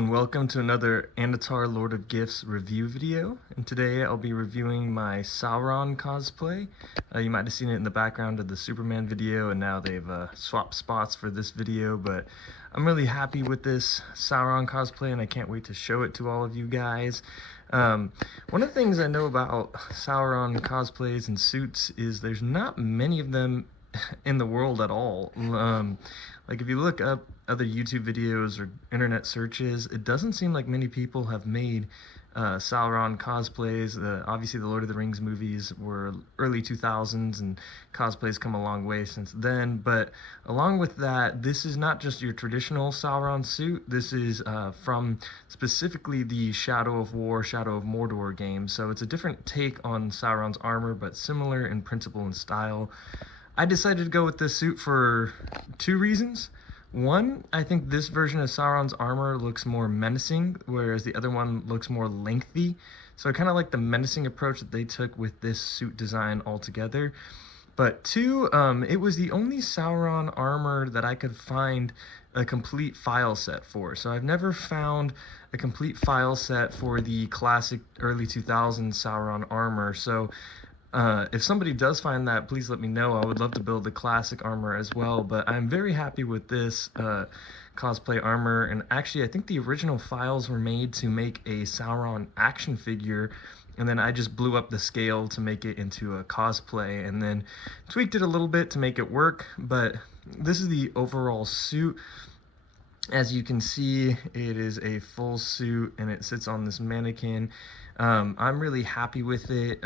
and welcome to another Annatar Lord of Gifts review video. And today I'll be reviewing my Sauron cosplay. You might have seen it in the background of the Superman video, and now they've swapped spots for this video, but I'm really happy with this Sauron cosplay and I can't wait to show it to all of you guys. One of the things I know about Sauron cosplays and suits is there's not many of them in the world at all. Like if you look up other YouTube videos or internet searches, it doesn't seem like many people have made Sauron cosplays. Obviously the Lord of the Rings movies were early 2000s and cosplays come a long way since then, but along with that, this is not just your traditional Sauron suit. This is from specifically the Shadow of War, Shadow of Mordor game, so it's a different take on Sauron's armor, but similar in principle and style. I decided to go with this suit for two reasons. One, I think this version of Sauron's armor looks more menacing, whereas the other one looks more lengthy. So I kind of like the menacing approach that they took with this suit design altogether. But two, it was the only Sauron armor that I could find a complete file set for. So I've never found a complete file set for the classic early 2000s Sauron armor. So if somebody does find that, please let me know. I would love to build the classic armor as well, but I'm very happy with this cosplay armor. And actually, I think the original files were made to make a Sauron action figure, and then I just blew up the scale to make it into a cosplay, and then tweaked it a little bit to make it work. But this is the overall suit. As you can see, it is a full suit, and it sits on this mannequin. I'm really happy with it.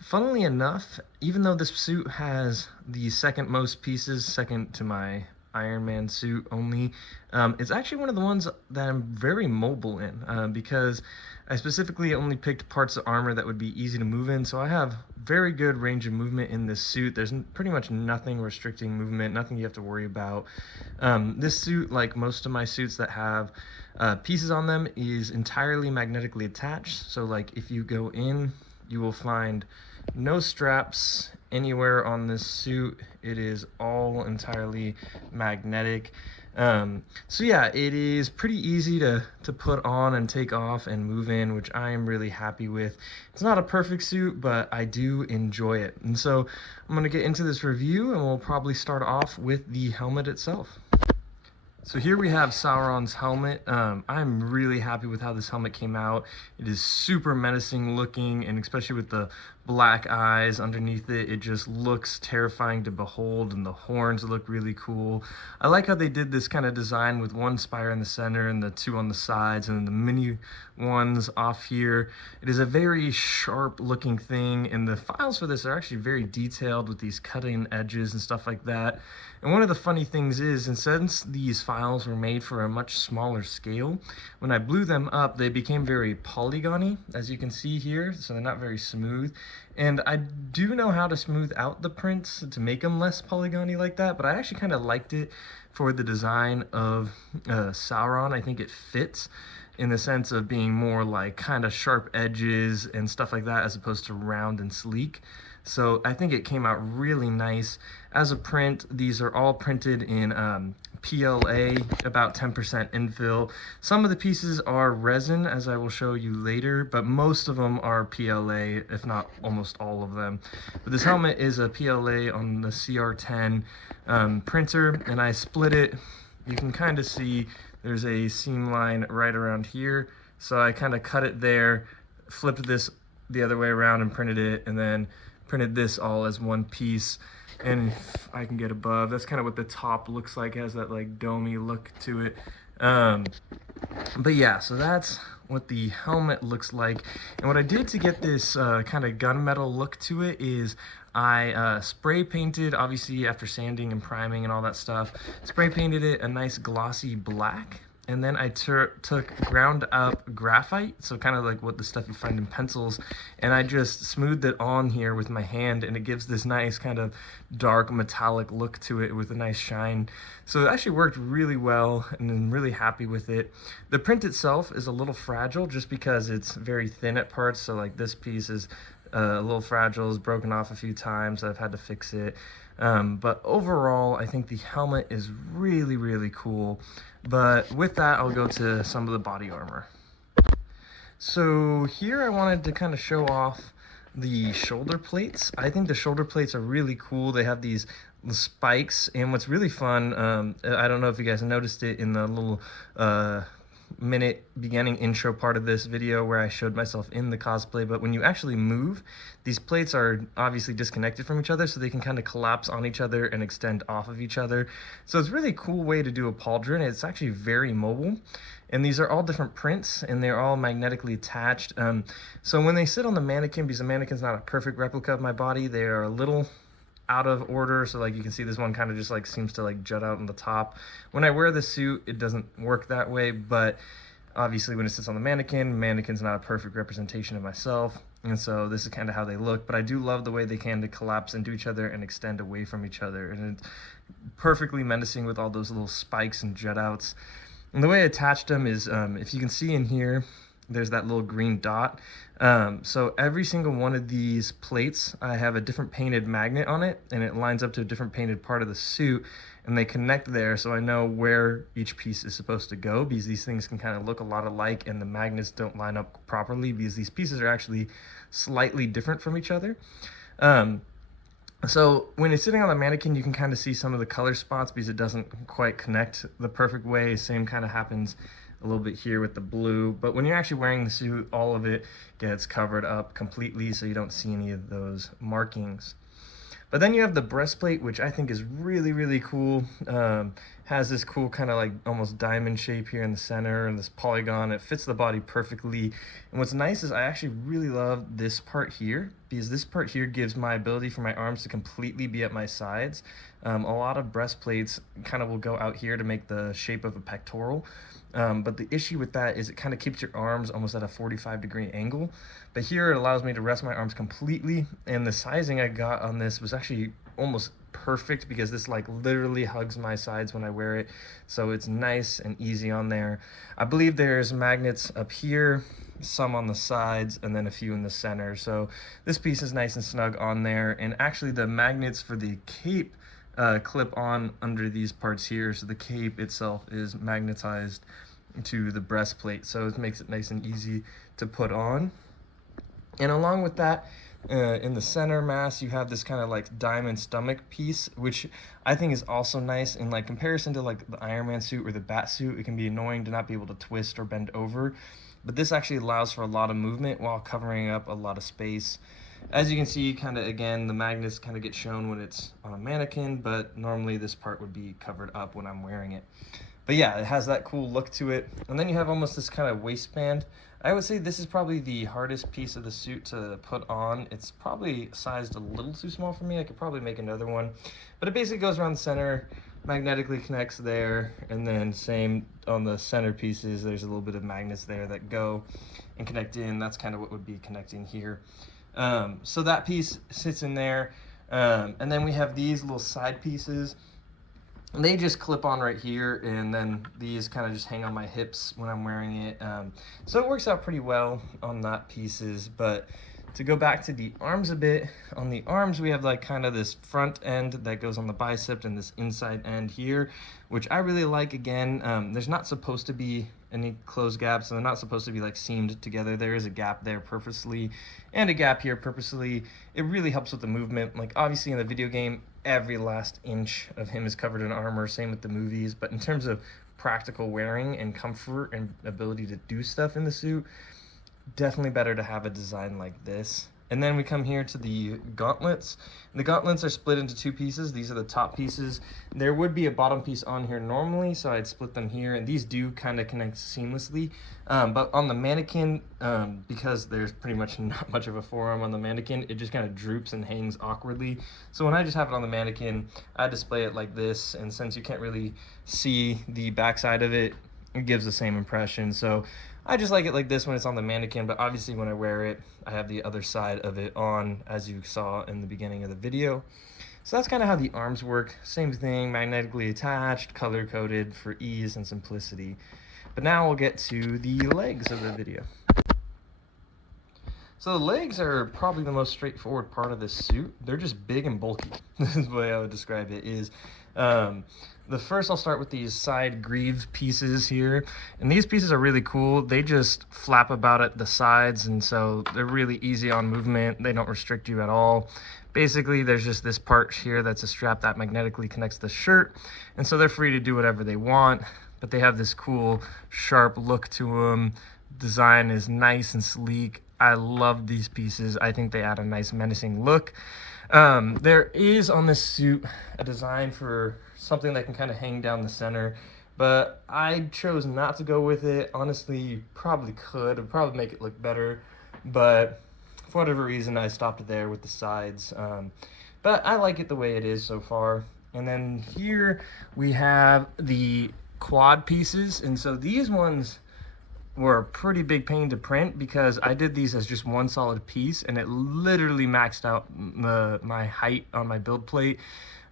Funnily enough, even though this suit has the second most pieces, second to my Iron Man suit only, it's actually one of the ones that I'm very mobile in, because I specifically only picked parts of armor that would be easy to move in, so I have very good range of movement in this suit. There's pretty much nothing restricting movement, nothing you have to worry about. This suit, like most of my suits that have pieces on them, is entirely magnetically attached, so like if you go in, you will find no straps anywhere on this suit. It is all entirely magnetic. So yeah, it is pretty easy to put on and take off and move in, which I am really happy with. It's not a perfect suit, but I do enjoy it. And so I'm going to get into this review, and we'll probably start off with the helmet itself. So here we have Sauron's helmet. I'm really happy with how this helmet came out. It is super menacing looking, and especially with the black eyes underneath it, it just looks terrifying to behold, and the horns look really cool. I like how they did this kind of design with one spire in the center and the two on the sides, and then the mini ones off here. It is a very sharp looking thing, and the files for this are actually very detailed with these cutting edges and stuff like that. And one of the funny things is, and since these files were made for a much smaller scale, when I blew them up, they became very polygony, as you can see here, so they're not very smooth. And I do know how to smooth out the prints to make them less polygony like that, but I actually kind of liked it for the design of Sauron. I think it fits in the sense of being more like kind of sharp edges and stuff like that, as opposed to round and sleek. So I think it came out really nice. As a print, these are all printed in PLA, about 10% infill. Some of the pieces are resin, as I will show you later, but most of them are PLA, if not almost all of them. But this helmet is a PLA on the CR10 printer, and I split it. You can kind of see there's a seam line right around here, so I kind of cut it there, flipped this the other way around and printed it, and then printed this all as one piece. And if I can get above, that's kind of what the top looks like. It has that like domey look to it. But yeah, so that's what the helmet looks like. And what I did to get this kind of gunmetal look to it is I spray painted, obviously after sanding and priming and all that stuff, spray painted it a nice glossy black. And then I took ground up graphite, so kind of like what the stuff you find in pencils, and I just smoothed it on here with my hand, and it gives this nice kind of dark metallic look to it with a nice shine. So it actually worked really well, and I'm really happy with it. The print itself is a little fragile just because it's very thin at parts, so like this piece is a little fragile, it's broken off a few times, I've had to fix it. But overall, I think the helmet is really, really cool. But with that, I'll go to some of the body armor. So here I wanted to kind of show off the shoulder plates. I think the shoulder plates are really cool. They have these spikes, and what's really fun, I don't know if you guys noticed it in the little minute beginning intro part of this video where I showed myself in the cosplay, but when you actually move, these plates are obviously disconnected from each other, so they can kind of collapse on each other and extend off of each other. So it's a really cool way to do a pauldron. It's actually very mobile, and these are all different prints, and they're all magnetically attached. So when they sit on the mannequin, because the mannequin's not a perfect replica of my body, they are a little out of order. So like you can see, this one kind of just like seems to like jut out on the top. When I wear the suit, it doesn't work that way, but obviously when it sits on the mannequin's not a perfect representation of myself, and so this is kind of how they look. But I do love the way they can collapse into each other and extend away from each other, and it's perfectly menacing with all those little spikes and jut outs. And the way I attached them is, if you can see in here, there's that little green dot. So every single one of these plates, I have a different painted magnet on it, and it lines up to a different painted part of the suit, and they connect there, so I know where each piece is supposed to go, because these things can kind of look a lot alike, and the magnets don't line up properly because these pieces are actually slightly different from each other. So when it's sitting on the mannequin, you can kind of see some of the color spots because it doesn't quite connect the perfect way. Same kind of happens a little bit here with the blue, but when you're actually wearing the suit, all of it gets covered up completely, so you don't see any of those markings. But then you have the breastplate, which I think is really, really cool. Has this cool kind of like almost diamond shape here in the center, and this polygon. It fits the body perfectly. And what's nice is I actually really love this part here, because this part here gives my ability for my arms to completely be at my sides. A lot of breastplates kind of will go out here to make the shape of a pectoral. But the issue with that is it kind of keeps your arms almost at a 45-degree angle. But here it allows me to rest my arms completely, and the sizing I got on this was actually almost perfect, because this like literally hugs my sides when I wear it, so it's nice and easy on there. I believe there's magnets up here, some on the sides, and then a few in the center, so this piece is nice and snug on there. And actually the magnets for the cape clip on under these parts here, so the cape itself is magnetized to the breastplate, so it makes it nice and easy to put on. And along with that, in the center mass, you have this kind of like diamond stomach piece, which I think is also nice. In like comparison to like the Iron Man suit or the bat suit, it can be annoying to not be able to twist or bend over, but this actually allows for a lot of movement while covering up a lot of space. As you can see, kind of again, the magnets kind of get shown when it's on a mannequin, but normally this part would be covered up when I'm wearing it. But yeah, it has that cool look to it. And then you have almost this kind of waistband. I would say this is probably the hardest piece of the suit to put on. It's probably sized a little too small for me. I could probably make another one. But it basically goes around the center, magnetically connects there, and then same on the center pieces, there's a little bit of magnets there that go and connect in. That's kind of what would be connecting here. So that piece sits in there. And then we have these little side pieces. And they just clip on right here, and then these kind of just hang on my hips when I'm wearing it. So it works out pretty well on that pieces. But to go back to the arms a bit, on the arms we have like kind of this front end that goes on the bicep and this inside end here, which I really like. Again, there's not supposed to be any closed gaps, so they're not supposed to be like seamed together. There is a gap there purposely and a gap here purposely. It really helps with the movement. Like obviously in the video game, every last inch of him is covered in armor, same with the movies, but in terms of practical wearing and comfort and ability to do stuff in the suit, definitely better to have a design like this. And then we come here to the gauntlets. The gauntlets are split into two pieces. These are the top pieces. There would be a bottom piece on here normally, so I'd split them here, and these do kind of connect seamlessly. But on the mannequin, because there's pretty much not much of a forearm on the mannequin, it just kind of droops and hangs awkwardly. So when I just have it on the mannequin, I display it like this, and since you can't really see the backside of it, it gives the same impression. So I just like it like this when it's on the mannequin, but obviously when I wear it, I have the other side of it on, as you saw in the beginning of the video. So that's kind of how the arms work. Same thing, magnetically attached, color-coded for ease and simplicity. But now we'll get to the legs of the video. So the legs are probably the most straightforward part of this suit. They're just big and bulky. This is the way I would describe it. Is The first, I'll start with these side greaves pieces here, and these pieces are really cool. They just flap about at the sides, and so they're really easy on movement. They don't restrict you at all. Basically, there's just this part here that's a strap that magnetically connects the shirt, and so they're free to do whatever they want, but they have this cool, sharp look to them. Design is nice and sleek. I love these pieces. I think they add a nice menacing look. There is on this suit a design for something that can kind of hang down the center, but I chose not to go with it. Honestly, probably could. It would probably make it look better, but for whatever reason, I stopped there with the sides. But I like it the way it is so far. And then here we have the quad pieces, and so these ones were a pretty big pain to print because I did these as just one solid piece, and it literally maxed out my height on my build plate.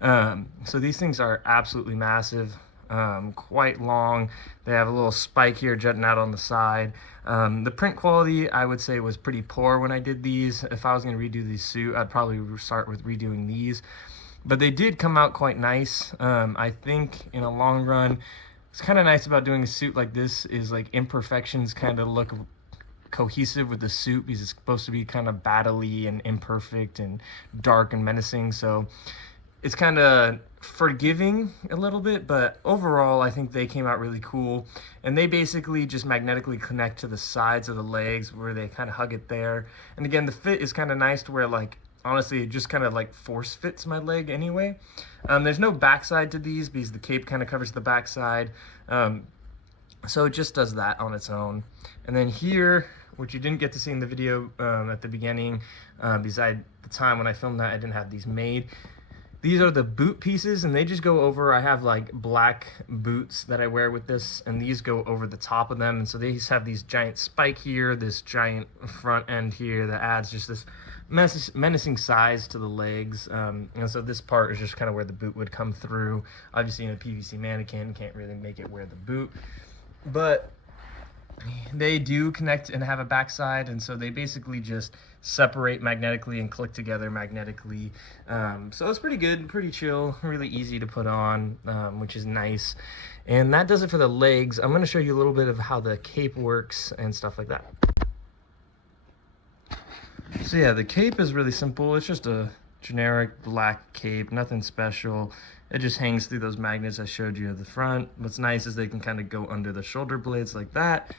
So these things are absolutely massive, quite long. They have a little spike here jutting out on the side. The print quality, I would say, was pretty poor when I did these. If I was going to redo the suit, I'd probably start with redoing these. But they did come out quite nice. I think in a long run, it's kind of nice about doing a suit like this is like imperfections kind of look cohesive with the suit because it's supposed to be kind of battly and imperfect and dark and menacing. So it's kind of forgiving a little bit, but overall I think they came out really cool. And they basically just magnetically connect to the sides of the legs where they kind of hug it there. And again, the fit is kind of nice to where, like, honestly, it just kind of like force fits my leg anyway. There's no backside to these because the cape kind of covers the backside. So it just does that on its own. And then here, which you didn't get to see in the video at the beginning, because at the time when I filmed that, I didn't have these made. These are the boot pieces, and they just go over. I have like black boots that I wear with this, and these go over the top of them. And so these have these giant spike here, this giant front end here that adds just this menacing size to the legs. And so this part is just kind of where the boot would come through. Obviously in a PVC mannequin, can't really make it wear the boot, but they do connect and have a backside, and so they basically just separate magnetically and click together magnetically. So it's pretty good, pretty chill, really easy to put on, which is nice. And that does it for the legs. I'm going to show you a little bit of how the cape works and stuff like that. So yeah, the cape is really simple. It's just a generic black cape, nothing special. It just hangs through those magnets I showed you at the front. What's nice is they can kind of go under the shoulder blades like that.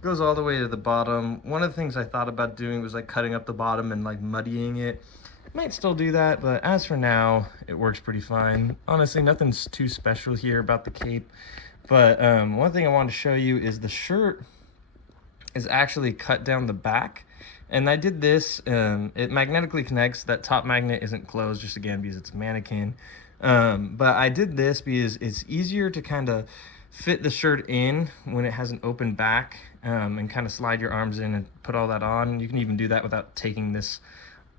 Goes all the way to the bottom. One of the things I thought about doing was like cutting up the bottom and like muddying it. Might still do that, but as for now, it works pretty fine. Honestly, nothing's too special here about the cape. But one thing I wanted to show you is the shirt is actually cut down the back. And I did this, it magnetically connects. That top magnet isn't closed, just again because it's a mannequin. But I did this because it's easier to kind of fit the shirt in when it has an open back, and kind of slide your arms in and put all that on. You can even do that without taking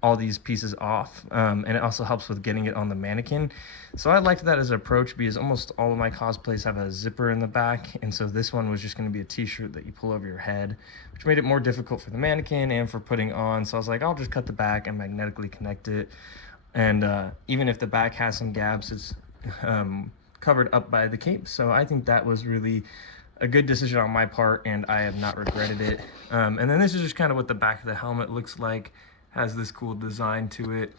all these pieces off, and it also helps with getting it on the mannequin. So I liked that as an approach because almost all of my cosplays have a zipper in the back, and so this one was just going to be a t-shirt that you pull over your head, which made it more difficult for the mannequin and for putting on. So I was like, I'll just cut the back and magnetically connect it, and even if the back has some gaps, it's covered up by the cape. So I think that was really a good decision on my part, and I have not regretted it. And then this is just kind of what the back of the helmet looks like. Has this cool design to it.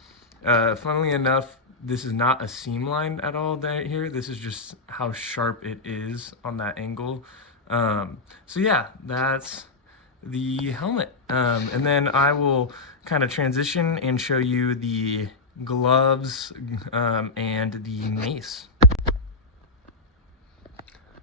Funnily enough, this is not a seam line at all down here. This is just how sharp it is on that angle. So yeah, that's the helmet. And then I will kind of transition and show you the gloves and the mace.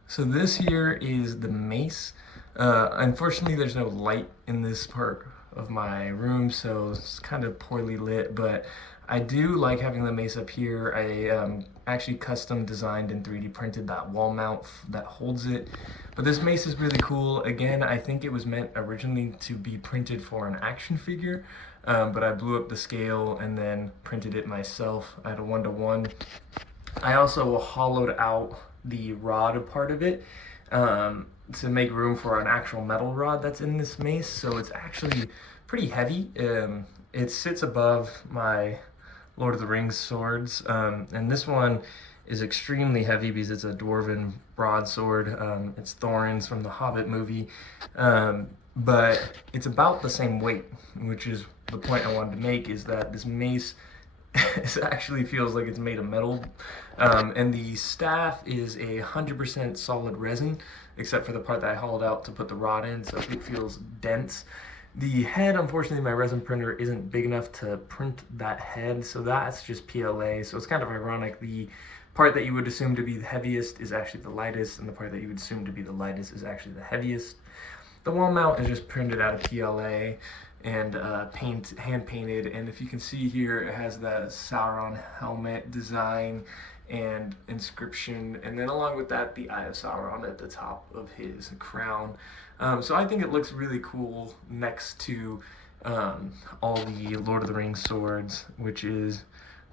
So this here is the mace. Unfortunately, there's no light in this part of my room, so it's kind of poorly lit, but I do like having the mace up here. I actually custom designed and 3D printed that wall mount that holds it. But this mace is really cool. Again, I think it was meant originally to be printed for an action figure, but I blew up the scale and then printed it myself at a 1:1. I also hollowed out the rod part of it to make room for an actual metal rod that's in this mace, so it's actually pretty heavy. It sits above my Lord of the Rings swords, and this one is extremely heavy because it's a dwarven broadsword. It's Thorin's from the Hobbit movie, but it's about the same weight, which is the point I wanted to make, is that this mace it actually feels like it's made of metal, and the staff is 100% solid resin, except for the part that I hauled out to put the rod in, so it feels dense. The head, unfortunately, my resin printer isn't big enough to print that head, so that's just PLA. So it's kind of ironic. The part that you would assume to be the heaviest is actually the lightest, and the part that you would assume to be the lightest is actually the heaviest. The wall mount is just printed out of PLA and hand painted, and if you can see here, it has that Sauron helmet design and inscription, and then along with that, the Eye of Sauron at the top of his crown. So I think it looks really cool next to all the Lord of the Rings swords, which is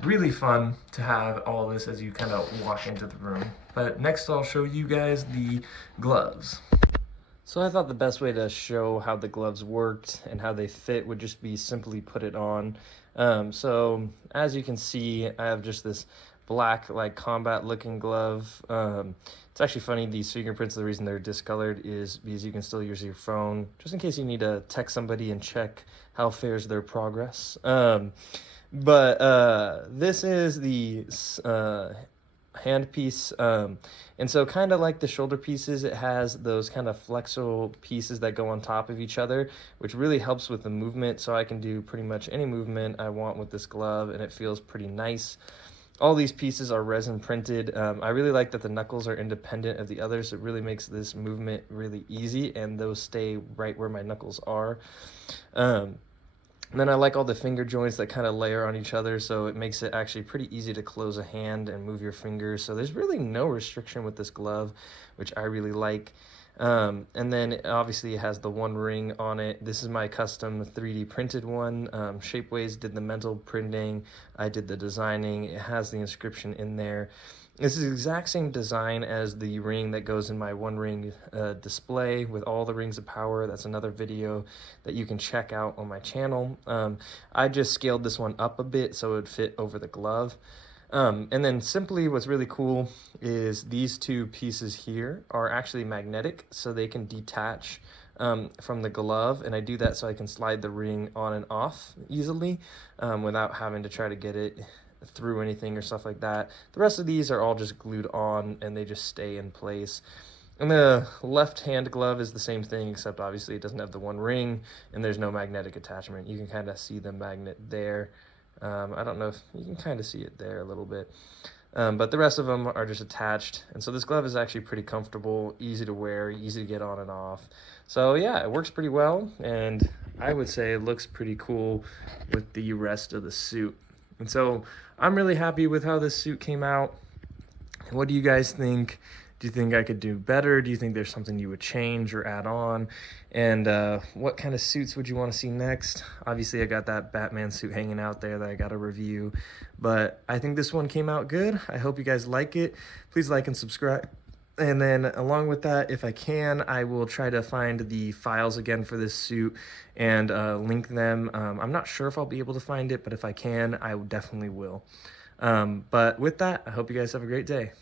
really fun to have all this as you kind of walk into the room. But next I'll show you guys the gloves. So I thought the best way to show how the gloves worked and how they fit would just be simply put it on. So as you can see, I have just this black, like, combat looking glove. It's actually funny, these fingerprints, the reason they're discolored is because you can still use your phone just in case you need to text somebody and check how fares their progress. This is the handpiece, and so kind of like the shoulder pieces, it has those kind of flexible pieces that go on top of each other, which really helps with the movement, so I can do pretty much any movement I want with this glove, and it feels pretty nice. All these pieces are resin printed. I really like that the knuckles are independent of the others. It really makes this movement really easy, and those stay right where my knuckles are. And then I like all the finger joints that kind of layer on each other, so it makes it actually pretty easy to close a hand and move your fingers. So there's really no restriction with this glove, which I really like. And then obviously it has the one ring on it. This is my custom 3D printed one. Shapeways did the mental printing. I did the designing. It has the inscription in there. This is the exact same design as the ring that goes in my one ring display with all the rings of power. That's another video that you can check out on my channel. I just scaled this one up a bit so it would fit over the glove. And then simply what's really cool is these two pieces here are actually magnetic, so they can detach from the glove, and I do that so I can slide the ring on and off easily without having to try to get it through anything or stuff like that. The rest of these are all just glued on and they just stay in place. And the left hand glove is the same thing, except obviously it doesn't have the one ring and there's no magnetic attachment. You can kind of see the magnet there. I don't know if you can kind of see it there a little bit. But the rest of them are just attached. And so this glove is actually pretty comfortable, easy to wear, easy to get on and off. So yeah, it works pretty well, and I would say it looks pretty cool with the rest of the suit. And so I'm really happy with how this suit came out. What do you guys think? Do you think I could do better? Do you think there's something you would change or add on? And what kind of suits would you want to see next? Obviously, I got that Batman suit hanging out there that I got to review, but I think this one came out good. I hope you guys like it. Please like and subscribe. And then along with that, if I can, I will try to find the files again for this suit and link them. I'm not sure if I'll be able to find it, but if I can, I definitely will. But with that, I hope you guys have a great day.